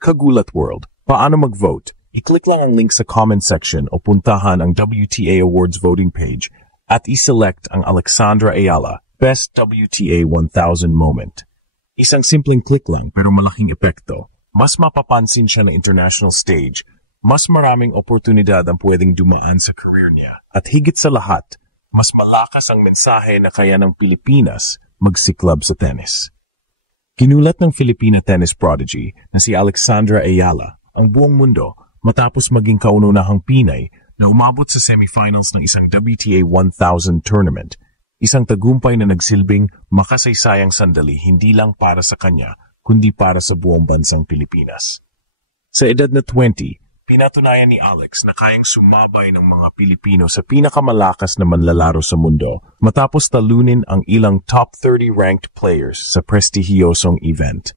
Kagulat World. Paano mag-vote? I-click lang ang link sa comment section o puntahan ang WTA Awards voting page at i-select ang Alexandra Ayala Best WTA 1000 Moment. Isang simpleng click lang pero malaking epekto. Mas mapapansin siya na international stage. Mas maraming oportunidad ang pwedeng dumaan sa career niya. At higit sa lahat, mas malakas ang mensahe na kaya ng Pilipinas magsiklab sa tennis. Ginulat ng Filipina tennis prodigy na si Alexandra Ayala ang buong mundo matapos maging kauna-unahang Pinay na umabot sa semifinals ng isang WTA 1000 tournament. Isang tagumpay na nagsilbing makasaysayang sandali hindi lang para sa kanya, kundi para sa buong bansang Pilipinas. Sa edad na 20, pinatunayan ni Alex na kayang sumabay ng mga Pilipino sa pinakamalakas na manlalaro sa mundo matapos talunin ang ilang top 30 ranked players sa prestihiyosong event.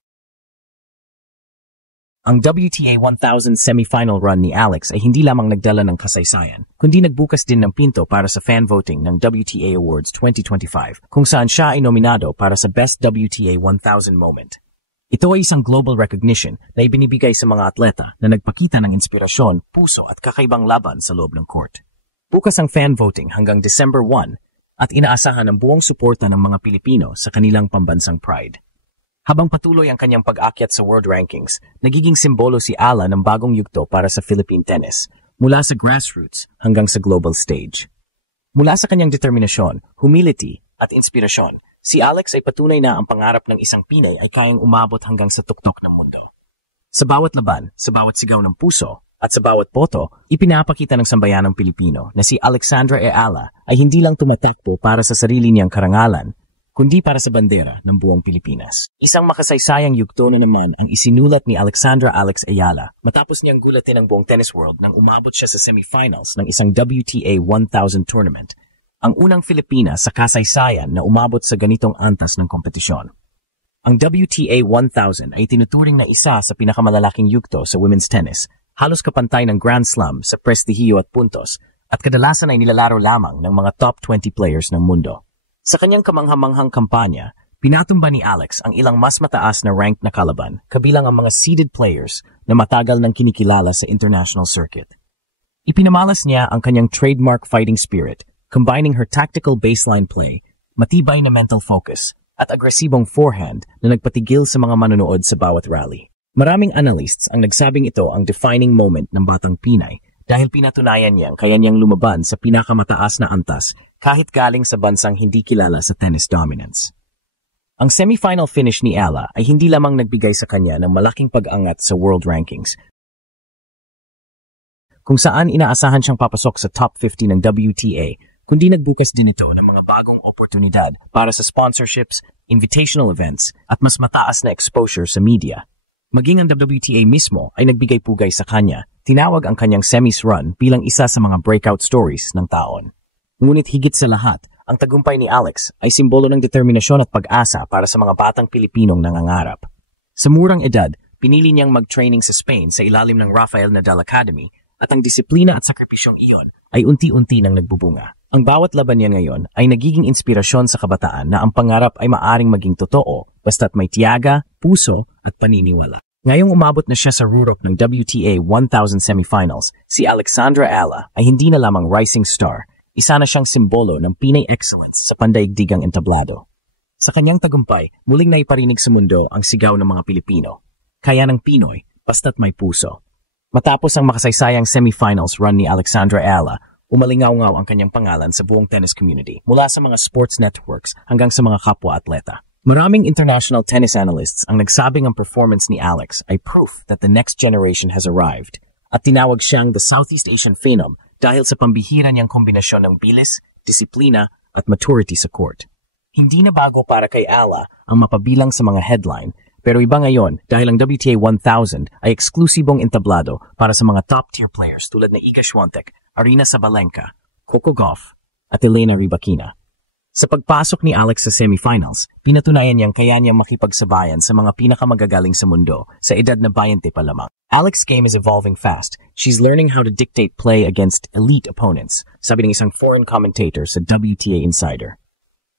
Ang WTA 1000 semifinal run ni Alex ay hindi lamang nagdala ng kasaysayan, kundi nagbukas din ng pinto para sa fan voting ng WTA Awards 2025, kung saan siya ay nominado para sa Best WTA 1000 Moment. Ito ay isang global recognition na ibinibigay sa mga atleta na nagpakita ng inspirasyon, puso at kakaibang laban sa loob ng court. Bukas ang fan voting hanggang December 1 at inaasahan ang buong suporta ng mga Pilipino sa kanilang pambansang pride. Habang patuloy ang kanyang pag-akyat sa world rankings, nagiging simbolo si Ala ng bagong yugto para sa Philippine tennis, mula sa grassroots hanggang sa global stage. Mula sa kanyang determinasyon, humility at inspirasyon, si Alex ay patunay na ang pangarap ng isang Pinay ay kayang umabot hanggang sa tuktok ng mundo. Sa bawat laban, sa bawat sigaw ng puso, at sa bawat boto, ipinapakita ng sambayanang Pilipino na si Alexandra Ayala ay hindi lang tumatakbo para sa sarili niyang karangalan, kundi para sa bandera ng buong Pilipinas. Isang makasaysayang yugto na naman ang isinulat ni Alexandra Alex Ayala matapos niyang gulatin ang buong tennis world nang umabot siya sa semifinals ng isang WTA 1000 tournament, ang unang Filipina sa kasaysayan na umabot sa ganitong antas ng kompetisyon. Ang WTA 1000 ay tinuturing na isa sa pinakamalalaking yugto sa women's tennis, halos kapantay ng Grand Slam sa prestihiyo at puntos, at kadalasan ay nilalaro lamang ng mga top 20 players ng mundo. Sa kanyang kamanghamanghang kampanya, pinatumba ni Alex ang ilang mas mataas na ranked na kalaban, kabilang ang mga seeded players na matagal nang kinikilala sa international circuit. Ipinamalas niya ang kanyang trademark fighting spirit, combining her tactical baseline play, matibay na mental focus, at agresibong forehand na nagpatigil sa mga manonood sa bawat rally. Maraming analysts ang nagsabing ito ang defining moment ng batang Pinay dahil pinatunayan niyang kaya niyang lumaban sa pinakamataas na antas kahit galing sa bansang hindi kilala sa tennis dominance. Ang semifinal finish ni Ala ay hindi lamang nagbigay sa kanya ng malaking pag-angat sa world rankings, kung saan inaasahan siyang papasok sa top 50 ng WTA, kundi nagbukas din ito ng mga bagong oportunidad para sa sponsorships, invitational events, at mas mataas na exposure sa media. Maging ang WTA mismo ay nagbigay pugay sa kanya, tinawag ang kanyang semis run bilang isa sa mga breakout stories ng taon. Ngunit higit sa lahat, ang tagumpay ni Alex ay simbolo ng determinasyon at pag-asa para sa mga batang Pilipinong nangangarap. Sa murang edad, pinili niyang mag-training sa Spain sa ilalim ng Rafael Nadal Academy at ang disiplina at sakripisyong iyon ay unti-unti nang nagbubunga. Ang bawat laban niya ngayon ay nagiging inspirasyon sa kabataan na ang pangarap ay maaring maging totoo basta't may tiyaga, puso at paniniwala. Ngayong umabot na siya sa rurok ng WTA 1000 semifinals, si Alexandra Ayala ay hindi na lamang rising star, isa na siyang simbolo ng Pinay excellence sa pandaigdigang entablado. Sa kanyang tagumpay, muling naiparinig sa mundo ang sigaw ng mga Pilipino. Kaya ng Pinoy, basta't may puso. Matapos ang makasaysayang semifinals run ni Alexandra Ayala, umalingaw-ngaw ang kanyang pangalan sa buong tennis community mula sa mga sports networks hanggang sa mga kapwa-atleta. Maraming international tennis analysts ang nagsabing ang performance ni Alex ay proof that the next generation has arrived at tinawag siyang the Southeast Asian Phenom dahil sa pambihira niyang kombinasyon ng bilis, disiplina at maturity sa court. Hindi na bago para kay Ala ang mapabilang sa mga headline, pero iba ngayon dahil ang WTA 1000 ay eksklusibong entablado para sa mga top-tier players tulad na Iga Swiatek, Aryna Sabalenka, Coco Gauff at Elena Rybakina. Sa pagpasok ni Alex sa semifinals, pinatunayan niyang kaya niyang makipagsabayan sa mga pinakamagagaling sa mundo sa edad na 20 pa lamang. Alex's game is evolving fast. She's learning how to dictate play against elite opponents, sabi ng isang foreign commentator sa WTA Insider.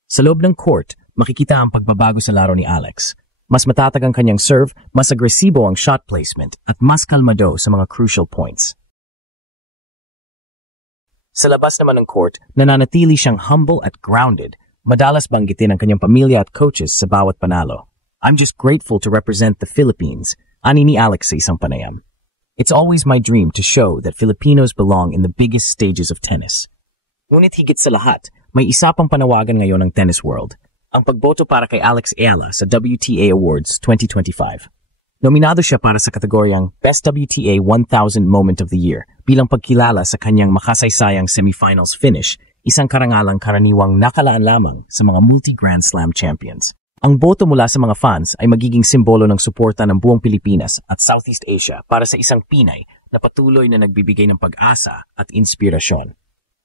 Sa loob ng court, makikita ang pagbabago sa laro ni Alex. Mas matatag ang kanyang serve, mas agresibo ang shot placement, at mas kalmado sa mga crucial points. Sa labas naman ng court, nananatili siyang humble at grounded. Madalas banggitin ang kanyang pamilya at coaches sa bawat panalo. I'm just grateful to represent the Philippines, ani ni Alex sa isang panayam. It's always my dream to show that Filipinos belong in the biggest stages of tennis. Ngunit higit sa lahat, may isa pang panawagan ngayon ng tennis world. Ang pagboto para kay Alex Ayala sa WTA Awards 2025. Nominado siya para sa kategoryang Best WTA 1000 Moment of the Year bilang pagkilala sa kanyang makasaysayang semifinals finish, isang karangalang karaniwang nakalaan lamang sa mga multi-Grand Slam champions. Ang boto mula sa mga fans ay magiging simbolo ng suporta ng buong Pilipinas at Southeast Asia para sa isang Pinay na patuloy na nagbibigay ng pag-asa at inspirasyon.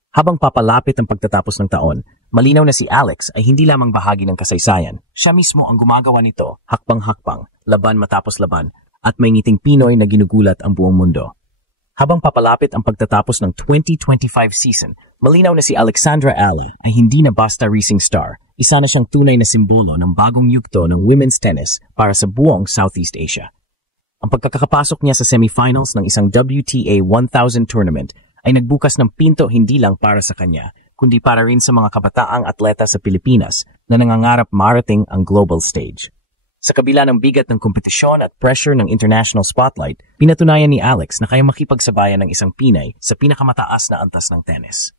Habang papalapit ang pagtatapos ng taon, malinaw na si Alex ay hindi lamang bahagi ng kasaysayan. Siya mismo ang gumagawa nito, hakbang-hakbang, laban matapos laban, at may ngiting Pinoy na ginugulat ang buong mundo. Habang papalapit ang pagtatapos ng 2025 season, malinaw na si Alexandra Ayala ay hindi na basta racing star. Isa na siyang tunay na simbolo ng bagong yugto ng women's tennis para sa buong Southeast Asia. Ang pagkakapasok niya sa semifinals ng isang WTA 1000 tournament ay nagbukas ng pinto hindi lang para sa kanya, kundi para rin sa mga kabataang atleta sa Pilipinas na nangangarap marating ang global stage. Sa kabila ng bigat ng kompetisyon at pressure ng international spotlight, pinatunayan ni Alex na kayang makipagsabayan ng isang Pinay sa pinakamataas na antas ng tennis.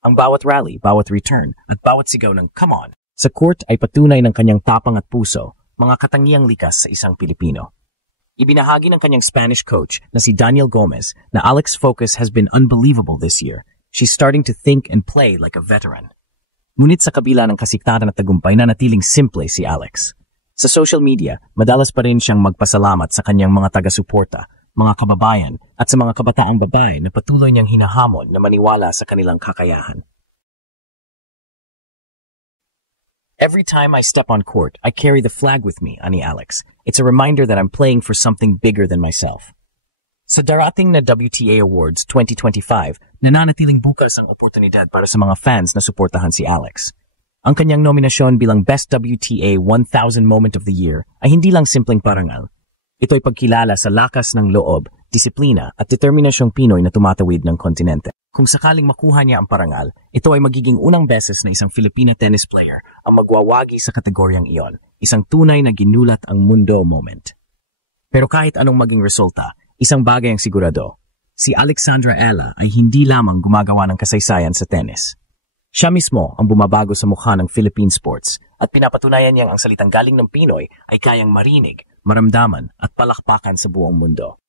Ang bawat rally, bawat return, at bawat sigaw ng "come on" sa court ay patunay ng kanyang tapang at puso, mga katangiang likas sa isang Pilipino. Ibinahagi ng kanyang Spanish coach na si Daniel Gomez na Alex's focus has been unbelievable this year. She's starting to think and play like a veteran. Ngunit sa kabila ng kasiktaran at tagumpay na natiling simple si Alex. Sa social media, madalas pa rin siyang magpasalamat sa kanyang mga taga-suporta, mga kababayan at sa mga kabataang babae na patuloy niyang hinahamon na maniwala sa kanilang kakayahan. Every time I step on court, I carry the flag with me, ani Alex. It's a reminder that I'm playing for something bigger than myself. Sa darating na WTA Awards 2025, nananatiling bukas ang oportunidad para sa mga fans na suportahan si Alex. Ang kanyang nominasyon bilang Best WTA 1000 Moment of the Year ay hindi lang simpleng parangal. Ito ay pagkilala sa lakas ng loob, disiplina at determinasyong Pinoy na tumatawid ng kontinente. Kung sakaling makuha niya ang parangal, ito ay magiging unang beses na isang Filipina tennis player ang magwawagi sa kategoryang iyon, isang tunay na ginulat ang mundo moment. Pero kahit anong maging resulta, isang bagay ang sigurado. Si Alexandra Ayala ay hindi lamang gumagawa ng kasaysayan sa tennis. Siya mismo ang bumabago sa mukha ng Philippine sports at pinapatunayan niyang ang salitang galing ng Pinoy ay kayang marinig, maramdaman at palakpakan sa buong mundo.